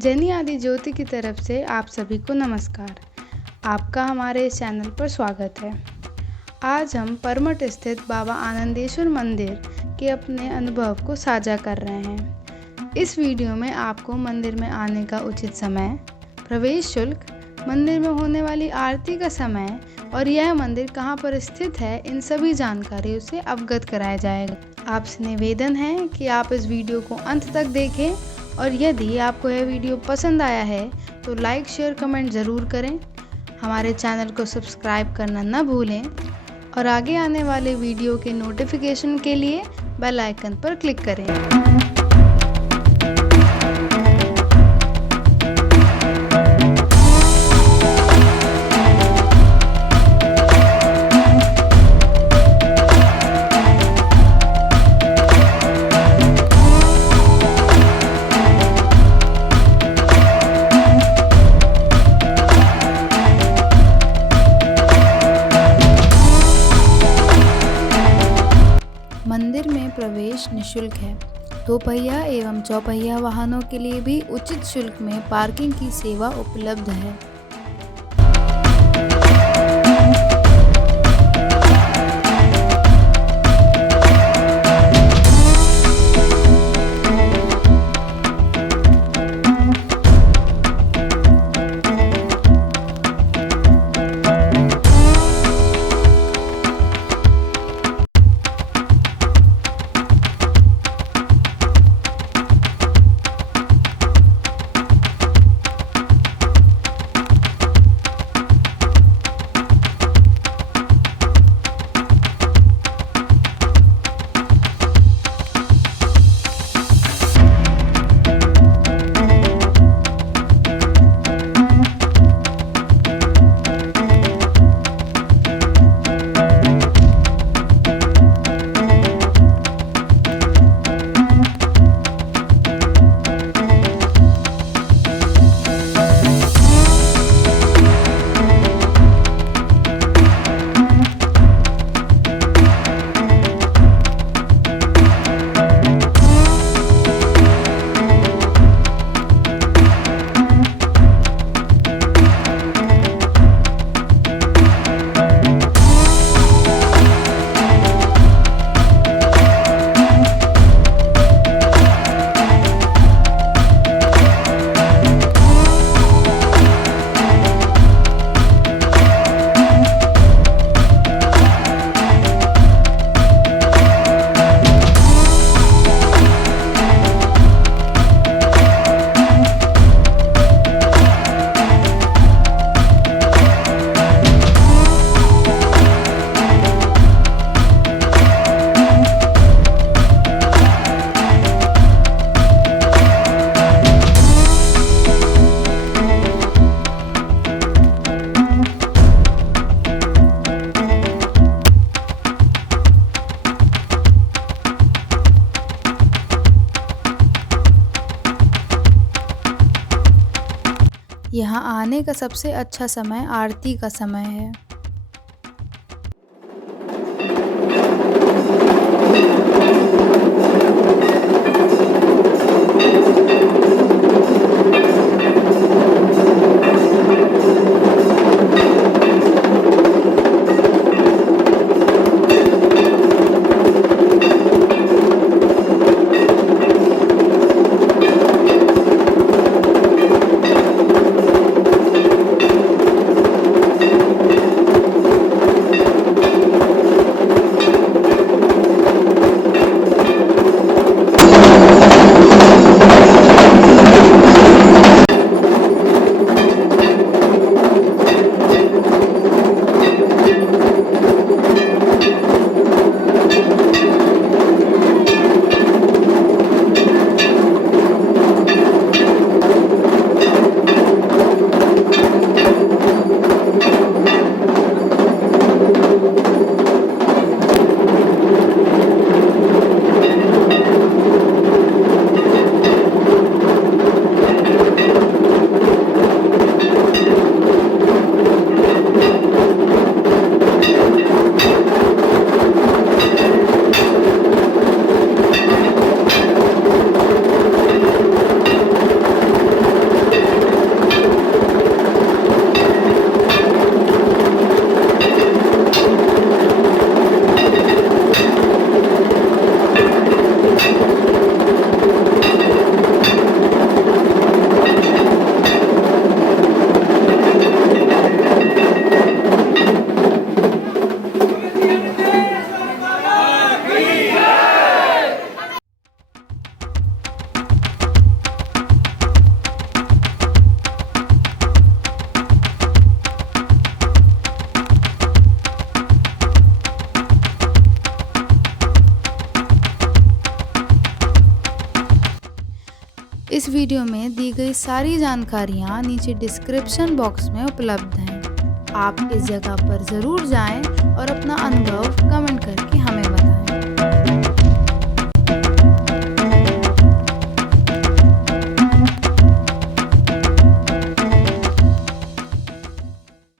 जनी आदि ज्योति की तरफ से आप सभी को नमस्कार। आपका हमारे इस चैनल पर स्वागत है। आज हम परमट स्थित बाबा आनंदेश्वर मंदिर के अपने अनुभव को साझा कर रहे हैं। इस वीडियो में आपको मंदिर में आने का उचित समय, प्रवेश शुल्क, मंदिर में होने वाली आरती का समय और यह मंदिर कहाँ पर स्थित है, इन सभी जानकारियों से अवगत कराया जाएगा। आपसे निवेदन है कि आप इस वीडियो को अंत तक देखें और यदि आपको यह वीडियो पसंद आया है तो लाइक, शेयर, कमेंट ज़रूर करें। हमारे चैनल को सब्सक्राइब करना न भूलें और आगे आने वाले वीडियो के नोटिफिकेशन के लिए बेल आइकन पर क्लिक करें। मंदिर में प्रवेश निःशुल्क है। दोपहिया एवं चौपहिया वाहनों के लिए भी उचित शुल्क में पार्किंग की सेवा उपलब्ध है। यहाँ आने का सबसे अच्छा समय आरती का समय है। इस वीडियो में दी गई सारी जानकारियाँ नीचे डिस्क्रिप्शन बॉक्स में उपलब्ध हैं। आप इस जगह पर ज़रूर जाएं और अपना अनुभव